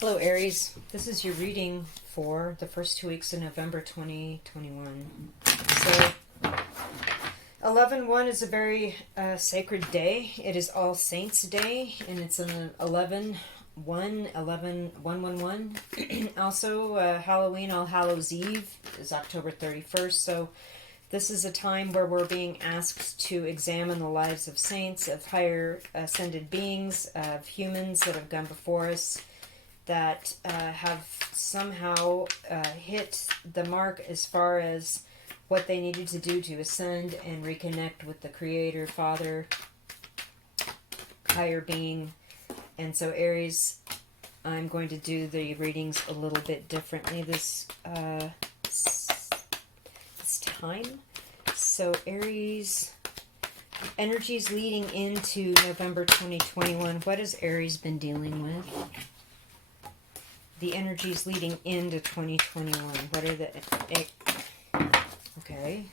Hello, Aries. This is your reading for the first 2 weeks of November 2021. So, 11/1 is a very sacred day. It is All Saints Day, and it's an 11/1, 11/111. Also, Halloween, All Hallows Eve is October 31st. So, this is a time where we're being asked to examine the lives of saints, of higher ascended beings, of humans that have gone before us, that have somehow hit the mark as far as what they needed to do to ascend and reconnect with the Creator, Father, higher being. And so, Aries, I'm going to do the readings a little bit differently this time. So, Aries, energies leading into November 2021. What has Aries been dealing with? The energies leading into 2021. What are the... Okay.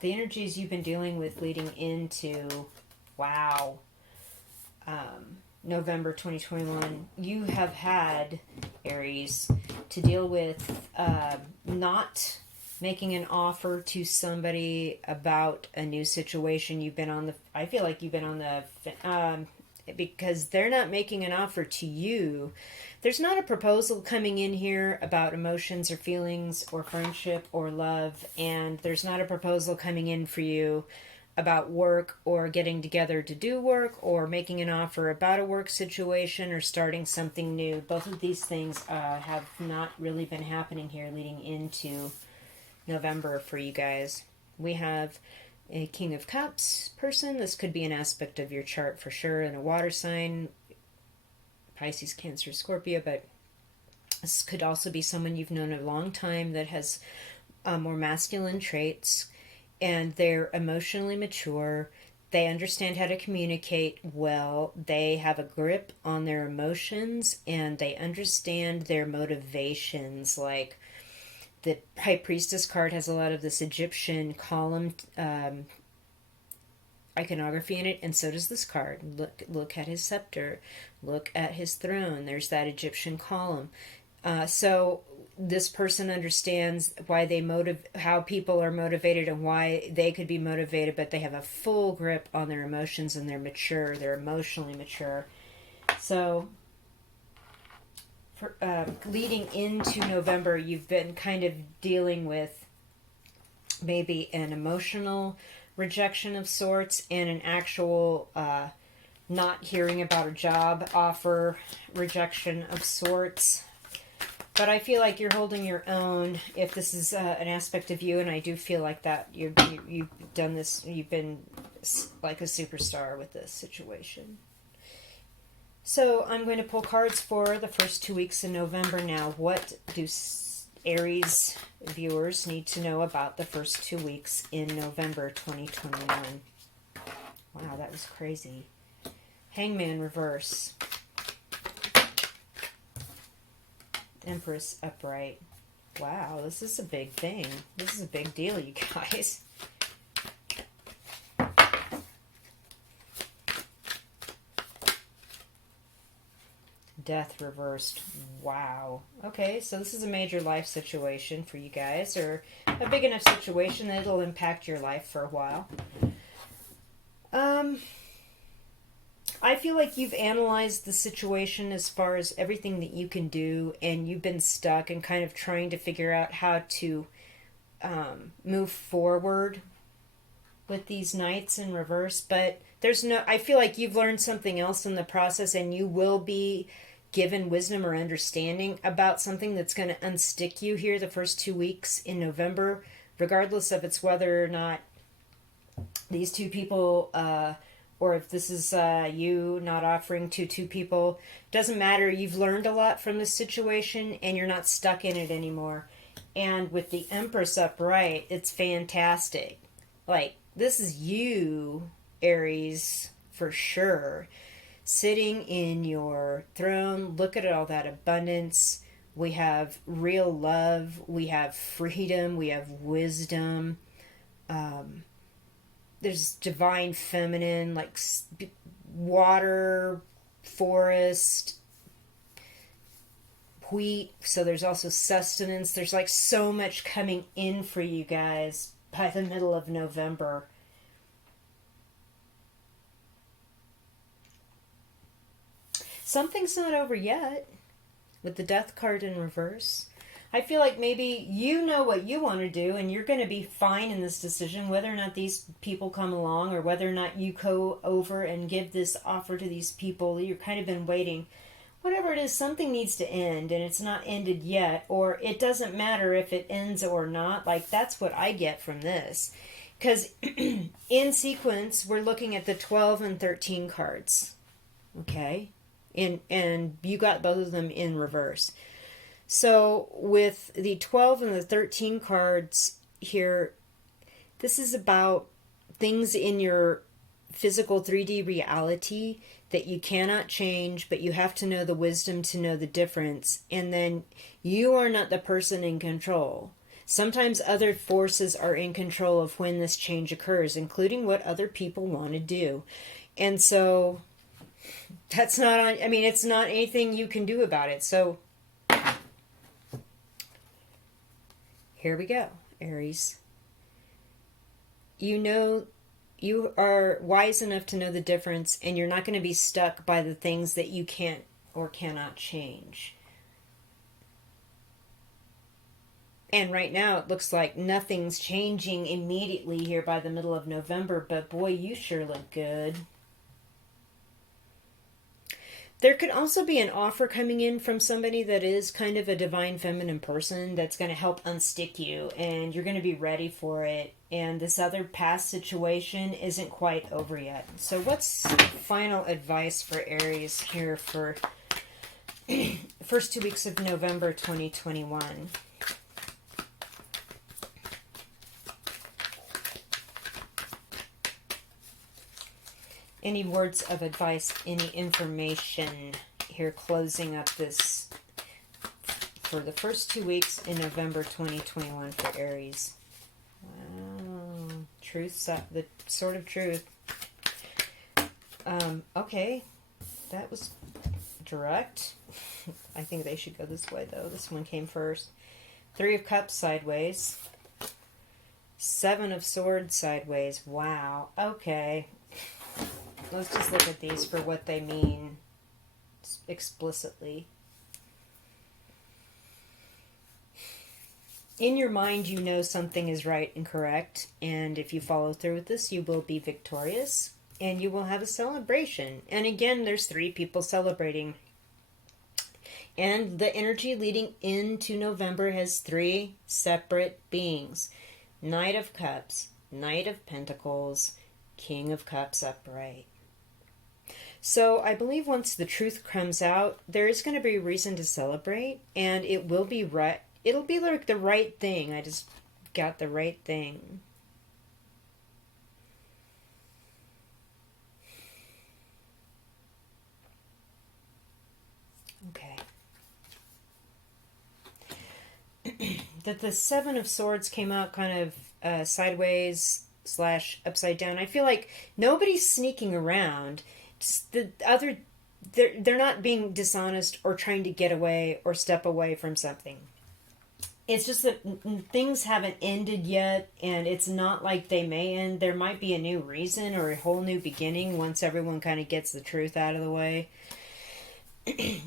The energies you've been dealing with leading into... Wow. November 2021. You have had, Aries, to deal with not making an offer to somebody about a new situation. You've been on the... I feel like you've been on the... because they're not making an offer to you. There's not a proposal coming in here about emotions or feelings or friendship or love, and there's not a proposal coming in for you about work or getting together to do work or making an offer about a work situation or starting something new. Both of these things have not really been happening here leading into November for you guys. We have a King of Cups person. This could be an aspect of your chart for sure, and a water sign, Pisces, Cancer, Scorpio, but this could also be someone you've known a long time that has more masculine traits, and they're emotionally mature. They understand how to communicate well. They have a grip on their emotions, and they understand their motivations. Like, the High Priestess card has a lot of this Egyptian column iconography in it, and so does this card. Look at his scepter. Look at his throne. There's that Egyptian column. So this person understands why how people are motivated and why they could be motivated, but they have a full grip on their emotions, and they're mature. They're emotionally mature. So for, leading into November, you've been kind of dealing with maybe an emotional rejection of sorts and an actual not hearing about a job offer rejection of sorts. But I feel like you're holding your own if this is an aspect of you, and I do feel like that you've done this. You've been like a superstar with this situation. So I'm going to pull cards for the first 2 weeks in November now. What do Aries viewers need to know about the first 2 weeks in November 2021? Wow, that was crazy. Hangman reverse. Empress upright. Wow, this is a big thing. This is a big deal, you guys. Death reversed. Wow. Okay, so this is a major life situation for you guys, or a big enough situation that it'll impact your life for a while. I feel like you've analyzed the situation as far as everything that you can do, and you've been stuck and kind of trying to figure out how to move forward with these knights in reverse, but I feel like you've learned something else in the process, and you will be given wisdom or understanding about something that's going to unstick you here the first 2 weeks in November, regardless of it's whether or not these two people, or if this is you not offering to two people. Doesn't matter. You've learned a lot from this situation, and you're not stuck in it anymore. And with the Empress upright, it's fantastic. Like, this is you, Aries, for sure. Sitting in your throne, look at all that abundance. We have real love. We have freedom. We have wisdom. There's divine feminine, like water, forest, wheat, so there's also sustenance. There's like so much coming in for you guys by the middle of November. Something's not over yet with the Death card in reverse. I feel like maybe you know what you want to do and you're going to be fine in this decision, whether or not these people come along or whether or not you go over and give this offer to these people. You've kind of been waiting. Whatever it is, something needs to end and it's not ended yet, or it doesn't matter if it ends or not. Like, that's what I get from this. Because in sequence, we're looking at the 12 and 13 cards. Okay? And you got both of them in reverse. So with the 12 and the 13 cards here, this is about things in your physical 3D reality that you cannot change, but you have to know the wisdom to know the difference. And then you are not the person in control. Sometimes other forces are in control of when this change occurs, including what other people want to do. And so that's not on, I mean, it's not anything you can do about it. So here we go, Aries. You know, you are wise enough to know the difference, and you're not going to be stuck by the things that you can't or cannot change. And right now it looks like nothing's changing immediately here by the middle of November, but boy, you sure look good. There could also be an offer coming in from somebody that is kind of a divine feminine person that's going to help unstick you, and you're going to be ready for it. And this other past situation isn't quite over yet. So what's final advice for Aries here for first 2 weeks of November 2021? Any words of advice, any information here closing up this for the first 2 weeks in November 2021 for Aries? Wow. Truth, the sword of truth. Okay. That was direct. I think they should go this way, though. This one came first. 3 of Cups sideways. 7 of Swords sideways. Wow. Okay. Let's just look at these for what they mean explicitly. In your mind, you know something is right and correct, and if you follow through with this, you will be victorious, and you will have a celebration. And again, there's 3 people celebrating. And the energy leading into November has 3 separate beings. Knight of Cups, Knight of Pentacles, King of Cups upright. So I believe once the truth comes out, there is going to be a reason to celebrate, and it will be right. It'll be like the right thing. I just got the right thing. Okay. That the 7 of Swords came out kind of sideways / upside down. I feel like nobody's sneaking around. The other, they're not being dishonest or trying to get away or step away from something. It's just that things haven't ended yet, and it's not like they may end. There might be a new reason or a whole new beginning once everyone kind of gets the truth out of the way.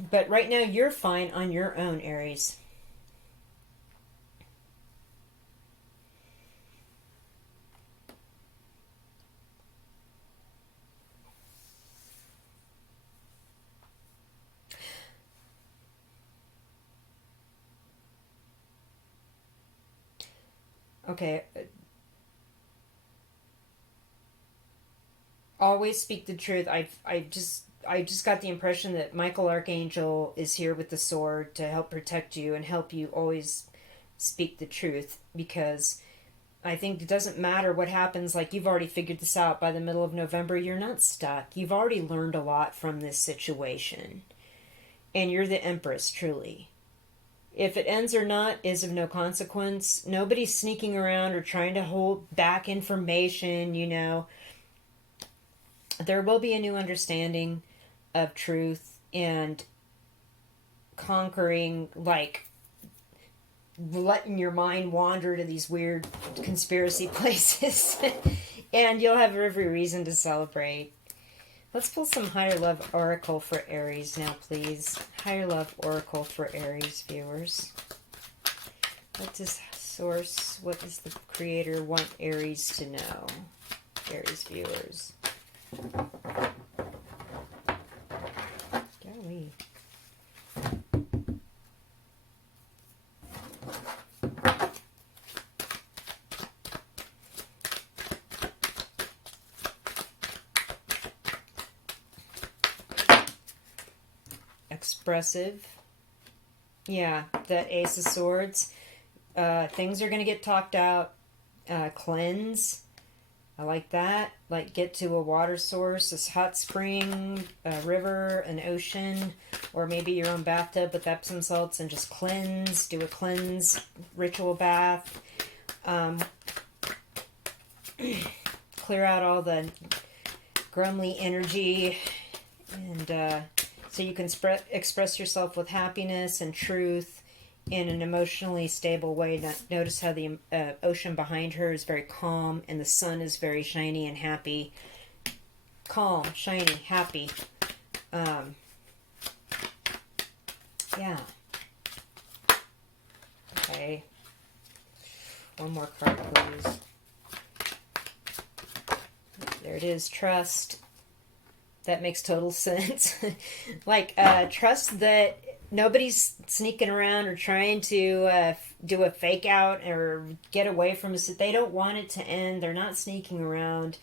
But right now, you're fine on your own, Aries. Okay. Always speak the truth. I just got the impression that Michael Archangel is here with the sword to help protect you and help you always speak the truth, because I think it doesn't matter what happens. Like, you've already figured this out by the middle of November. You're not stuck. You've already learned a lot from this situation, and you're the Empress, truly. If it ends or not is of no consequence. Nobody's sneaking around or trying to hold back information, you know. There will be a new understanding. of truth and conquering, like letting your mind wander to these weird conspiracy places. And you'll have every reason to celebrate. Let's pull some Higher Love Oracle for Aries now, please. Higher Love Oracle for Aries viewers. What does Source, what does the Creator want Aries to know? Aries viewers. Golly. Expressive. Yeah, that Ace of Swords. Things are going to get talked out. Cleanse. I like that. Like, get to a water source, a hot spring, a river, an ocean, or maybe your own bathtub with Epsom salts and just cleanse. Do a cleanse ritual bath. Clear out all the grumly energy, and so you can express yourself with happiness and truth in an emotionally stable way. Notice how the ocean behind her is very calm and the sun is very shiny and happy. Calm, shiny, happy. Yeah. Okay. One more card, please. There it is. Trust. That makes total sense. Like, trust that nobody's sneaking around or trying to do a fake out or get away from us. They don't want it to end. They're not sneaking around.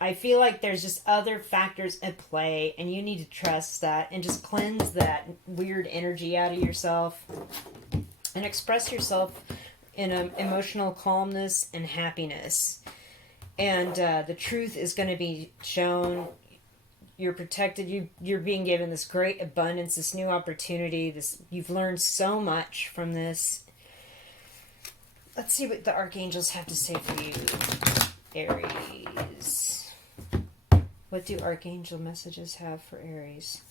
I feel like there's just other factors at play, and you need to trust that and just cleanse that weird energy out of yourself and express yourself in an emotional calmness and happiness. And the truth is going to be shown. You're protected. You're being given this great abundance, this new opportunity. You've learned so much from this. Let's see what the archangels have to say for you, Aries. What do archangel messages have for Aries?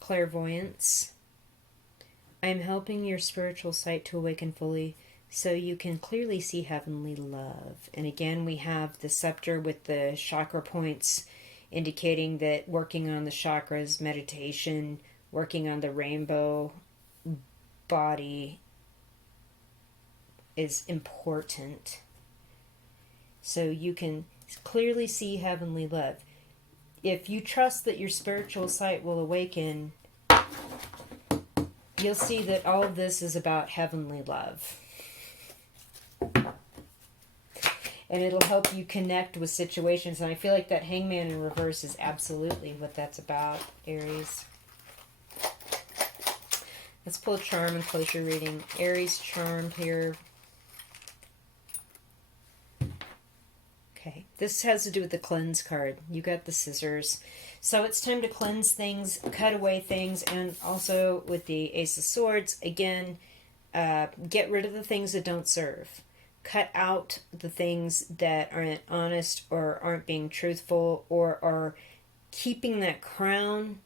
Clairvoyance. I am helping your spiritual sight to awaken fully, so you can clearly see heavenly love. And again, we have the scepter with the chakra points indicating that working on the chakras, meditation, working on the rainbow body is important. So you can clearly see heavenly love. If you trust that your spiritual sight will awaken, you'll see that all of this is about heavenly love. And it'll help you connect with situations. And I feel like that Hangman in reverse is absolutely what that's about, Aries. Let's pull a charm and close your reading. Aries charmed here. Okay, this has to do with the cleanse card. You got the scissors. So it's time to cleanse things, cut away things, and also with the Ace of Swords, again, get rid of the things that don't serve. Cut out the things that aren't honest or aren't being truthful or are keeping that crown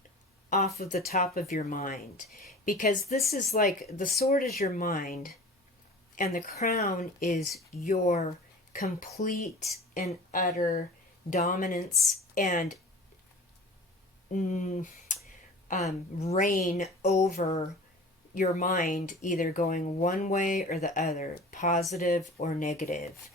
off of the top of your mind. Because this is like, the sword is your mind and the crown is your complete and utter dominance and reign over your mind, either going one way or the other, positive or negative.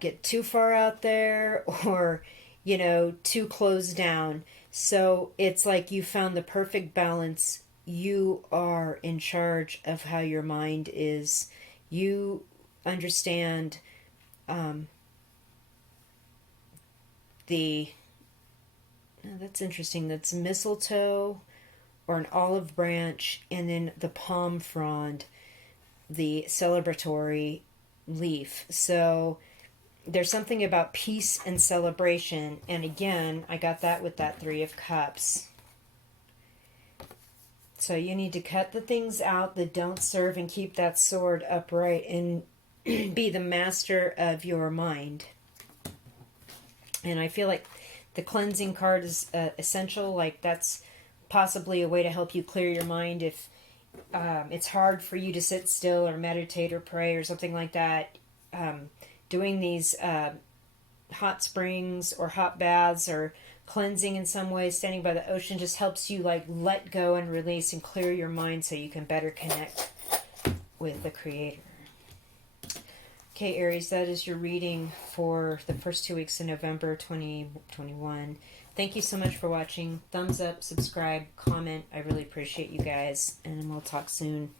Get too far out there or, too closed down. So it's like you found the perfect balance. You are in charge of how your mind is. You understand that's interesting. That's mistletoe or an olive branch, and then the palm frond, the celebratory leaf. So there's something about peace and celebration. And again, I got that with that Three of Cups. So you need to cut the things out that don't serve and keep that sword upright and be the master of your mind. And I feel like the cleansing card is essential. Like that's possibly a way to help you clear your mind if it's hard for you to sit still or meditate or pray or something like that. Doing these hot springs or hot baths or cleansing in some way, standing by the ocean, just helps you like let go and release and clear your mind so you can better connect with the Creator. Okay, Aries, that is your reading for the first 2 weeks in November 2021. Thank you so much for watching. Thumbs up, subscribe, comment. I really appreciate you guys, and we'll talk soon.